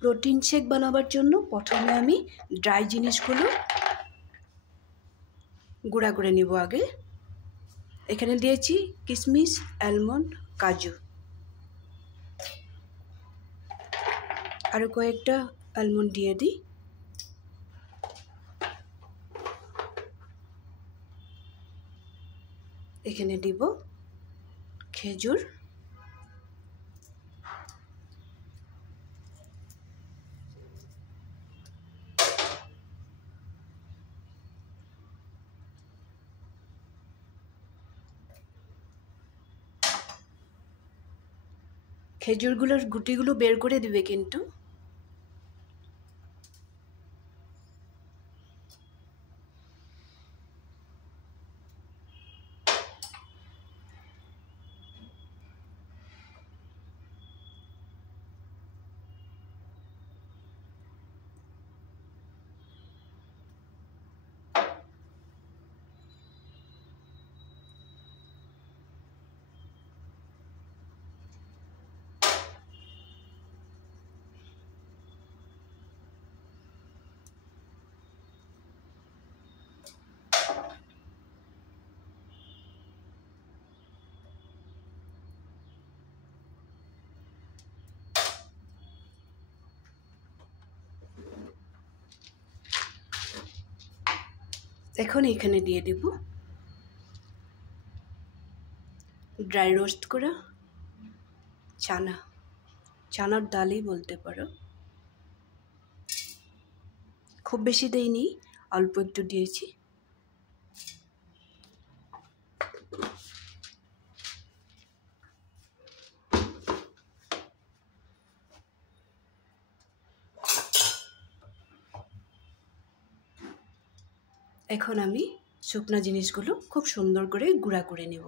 Protein shake বানাবার জন্য প্রথমে আমি ড্রাই জিনিসগুলো গুঁড়া করে নিব। আগে এখানে দিয়েছি কিশমিশ, অ্যালমন্ড, কাজু, আরও কয়েকটা অ্যালমন্ড দিয়ে দিই। এখানে দিব খেজুর, খেজুরগুলোর গুটিগুলো বের করে দিবে কিন্তু। এখন এখানে দিয়ে দেব ড্রাই রোস্ট করা চানার ডালই বলতে পারো। খুব বেশি দেইনি, অল্প একটু দিয়েছি। এখন আমি শুকনা জিনিসগুলো খুব সুন্দর করে গুঁড়া করে নেব।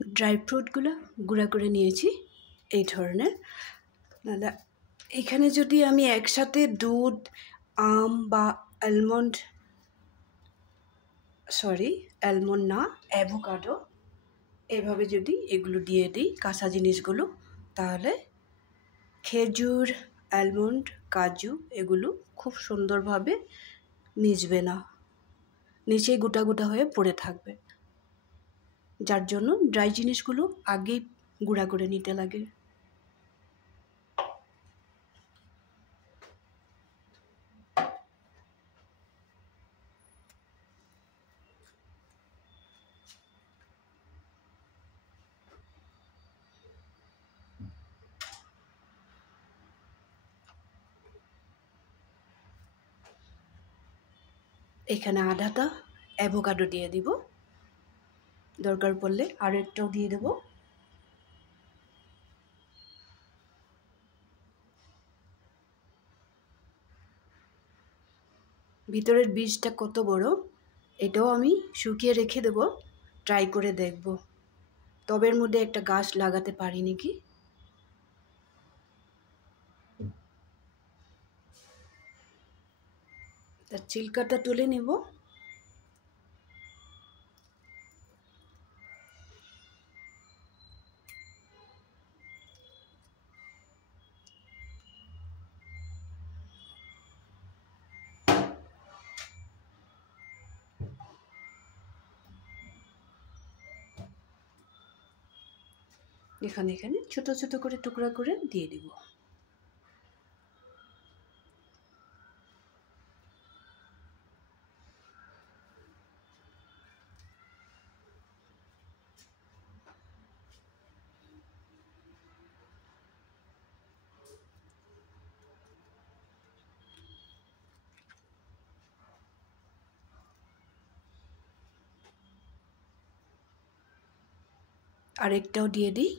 ড্রাই ফ্রুটগুলো গুঁড়া করে নিয়েছি এই ধরনের। নাহলে এখানে যদি আমি একসাথে দুধ, আম বা অ্যালমন্ড না, অ্যাভোকাডো, এভাবে যদি এগুলো দিয়ে দিই কাঁচা জিনিসগুলো, তাহলে খেজুর, অ্যালমন্ড, কাজু এগুলো খুব সুন্দরভাবে মিশবে না, নিচেই গোটা গোটা হয়ে পড়ে থাকবে। যার জন্য ড্রাই জিনিসগুলো আগেই গুঁড়া করে নিতে লাগে। এখানে আধাটা অ্যাভোকাডো দিয়ে দিব, দরকার পড়লে আরও একটাও দিয়ে দেব। ভিতরের বীজটা কত বড়, এটাও আমি শুকিয়ে রেখে দেব, ট্রাই করে দেখব টবের মধ্যে একটা গাছ লাগাতে পারি নাকি। তার ছিলকাটা তুলে নেব। এখানে ছোট ছোট করে টুকরা করে দিয়ে দিব। আরেকটাও দিয়ে দিই।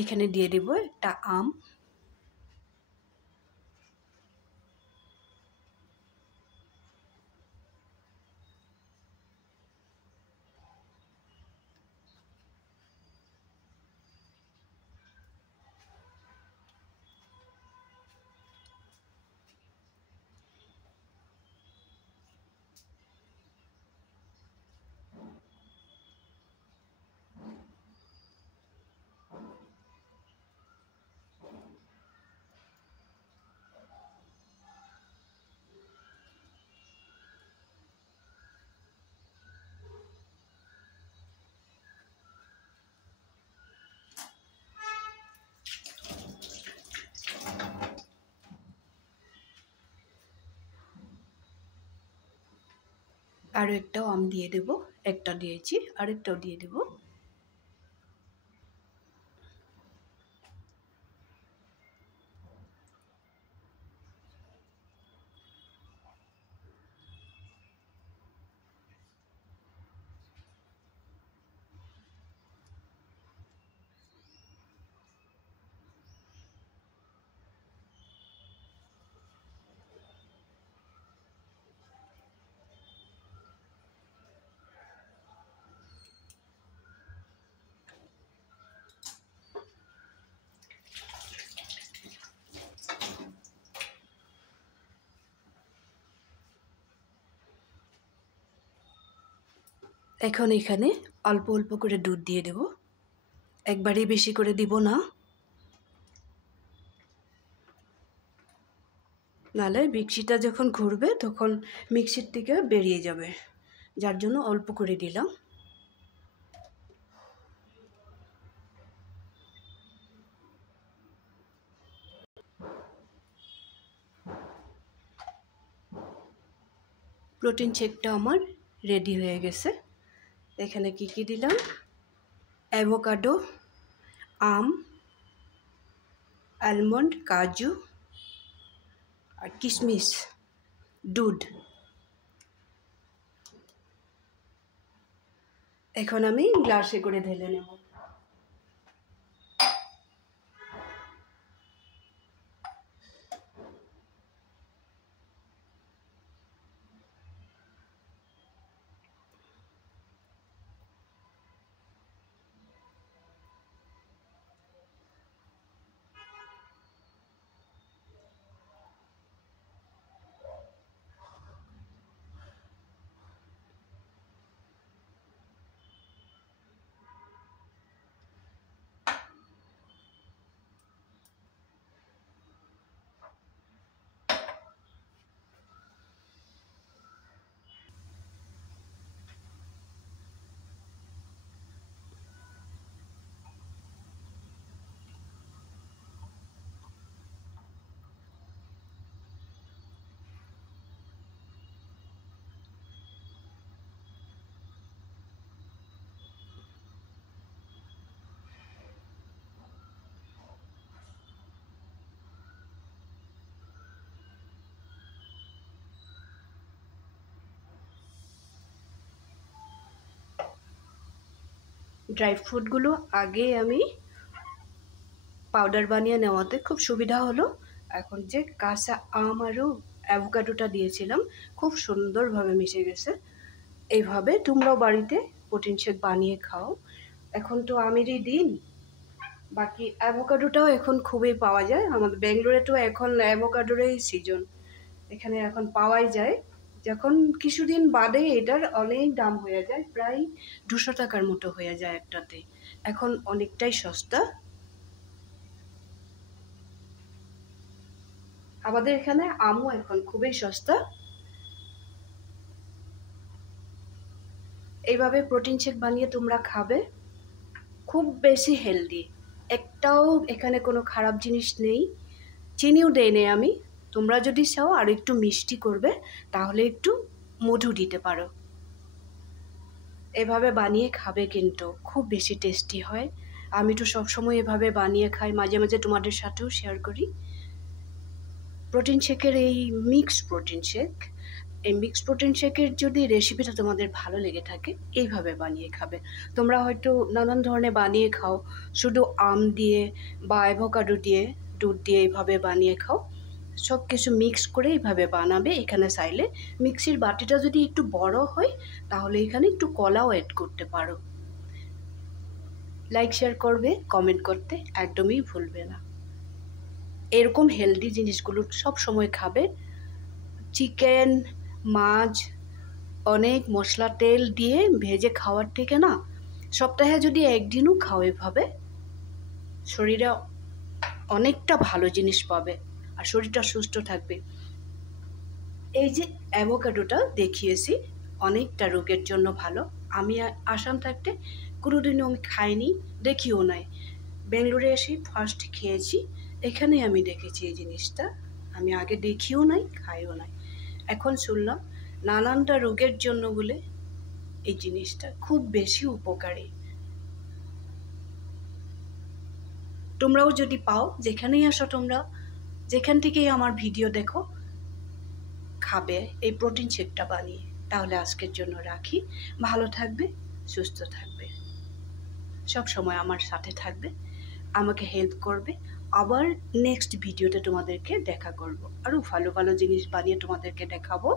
এখানে দিয়ে দেব একটা আম, আরও একটাও আম দিয়ে দেব, একটা দিয়েছি আরেকটাও দিয়ে দেব। এখন এখানে অল্প অল্প করে দুধ দিয়ে দেব, একবারেই বেশি করে দিব না, নাহলে মিক্সিটা যখন ঘুরবে তখন মিক্সির থেকে বেরিয়ে যাবে, যার জন্য অল্প করে দিলাম। প্রোটিন শেকটা আমার রেডি হয়ে গেছে। এখানে কি কি দিলাম, অ্যাভোকাডো, আম, আলমন্ড, কাজু আর কিশমিশ, দুধ। এখন আমি গ্লাসে করে ঢেলে নেব। ড্রাই ফ্রুটগুলো আগে আমি পাউডার বানিয়ে নেওয়াতে খুব সুবিধা হলো। এখন যে কাঁচা আম আরও অ্যাভোকাডোটা দিয়েছিলাম খুব সুন্দরভাবে মিশে গেছে। এইভাবে তোমরাও বাড়িতে প্রোটিন শেক বানিয়ে খাও। এখন তো আমেরই দিন, বাকি অ্যাভোকাডোটাও এখন খুবই পাওয়া যায়। আমাদের ব্যাঙ্গালোরে তো এখন অ্যাভোকাডোরই সিজন, এখানে এখন পাওয়াই যায়। যখন কিছুদিন বাদে এটার অনেক দাম হয়ে যায়, প্রায় 200 টাকার মতো হয়ে যায় একটাতে। এখন অনেকটাই সস্তা। আমাদের এখানে আমও এখন খুবই সস্তা। এইভাবে প্রোটিন শেক বানিয়ে তোমরা খাবে, খুব বেশি হেলদি, একটাও এখানে কোনো খারাপ জিনিস নেই, চিনিও দেই নেই আমি। তোমরা যদি চাও আর একটু মিষ্টি করবে তাহলে একটু মধু দিতে পারো। এভাবে বানিয়ে খাবে, কিন্তু খুব বেশি টেস্টি হয়। আমি তো সবসময় এভাবে বানিয়ে খাই, মাঝে মাঝে তোমাদের সাথেও শেয়ার করি। প্রোটিন শেকের এই মিক্স প্রোটিন শেক এই মিক্স প্রোটিন শেকের যদি রেসিপিটা তোমাদের ভালো লেগে থাকে এইভাবে বানিয়ে খাবে। তোমরা হয়তো নানান ধরনের বানিয়ে খাও, শুধু আম দিয়ে বা অ্যাভোকাডো দিয়ে, দুধ দিয়ে এইভাবে বানিয়ে খাও। সব কিছু মিক্স করে এইভাবে বানাবে। এখানে চাইলে মিক্সির বাটিটা যদি একটু বড় হয় তাহলে এখানে একটু কলাও অ্যাড করতে পারো। লাইক শেয়ার করবে, কমেন্ট করতে একদমই ভুলবে না। এরকম হেলদি জিনিসগুলো সব সময় খাবে। চিকেন, মাছ অনেক মশলা তেল দিয়ে ভেজে খাওয়ার থেকে না, সপ্তাহে যদি একদিনও খাও এভাবে, শরীরে অনেকটা ভালো জিনিস পাবে আর শরীরটা সুস্থ থাকবে। এই যে অ্যাভোকাডোটা দেখিয়েছি, অনেকটা রোগের জন্য ভালো। আমি আসাম থাকতে কোনোদিনও আমি খাইনি, দেখিও নাই। বেঙ্গালুরু এসে ফার্স্ট খেয়েছি, এখানেই আমি দেখেছি এই জিনিসটা। আমি আগে দেখিও নাই, খাইও নাই। এখন শুনলাম নানানটা রোগের জন্য বলে এই জিনিসটা খুব বেশি উপকারী। তোমরাও যদি পাও, যেখানেই আসো তোমরা, যেখান থেকেই আমার ভিডিও দেখো, খাবে এই প্রোটিন শেকটা বানিয়ে। তাহলে আজকের জন্য রাখি। ভালো থাকবে, সুস্থ থাকবে, সব সময় আমার সাথে থাকবে, আমাকে হেল্প করবে। আবার নেক্সট ভিডিওতে তোমাদেরকে দেখা করব, আরও ভালো ভালো জিনিস বানিয়ে তোমাদেরকে দেখাবো।